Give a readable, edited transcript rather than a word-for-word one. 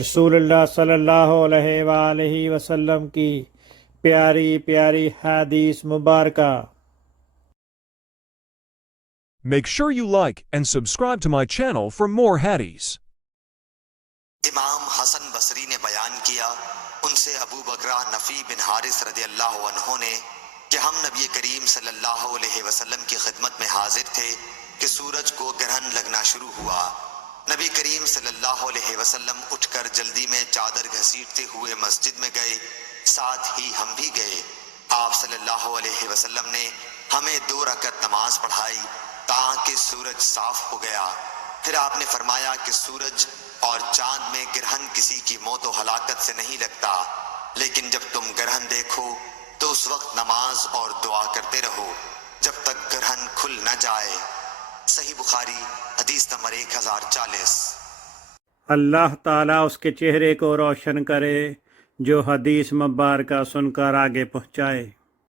رسول اللہ صلی اللہ علیہ وآلہ وسلم کی پیاری پیاری حدیث مبارکہ۔ Make sure you like and subscribe to my channel for more hadiths. امام حسن بصری نے بیان کیا، ان سے ابو بکرہ نبی بن حارث رضی اللہ عنہ نے کہ ہم نبی کریم صلی اللہ علیہ وسلم کی خدمت میں حاضر تھے کہ سورج کو گرہن لگنا شروع ہوا۔ نبی کریم صلی اللہ علیہ وسلم اٹھ کر جلدی میں چادر گھسیٹتے ہوئے مسجد میں گئے، ساتھ ہی ہم بھی گئے۔ آپ صلی اللہ علیہ وسلم نے ہمیں 2 رکعت نماز پڑھائی تاکہ سورج صاف ہو گیا۔ پھر آپ نے فرمایا کہ سورج اور چاند میں گرہن کسی کی موت و ہلاکت سے نہیں لگتا، لیکن جب تم گرہن دیکھو تو اس وقت نماز اور دعا کرتے رہو جب تک گرہن کھل نہ جائے۔ صحیح بخاری حدیث نمبر 1040۔ اللہ تعالیٰ اس کے چہرے کو روشن کرے جو حدیث مبارکہ سن کر آگے پہنچائے۔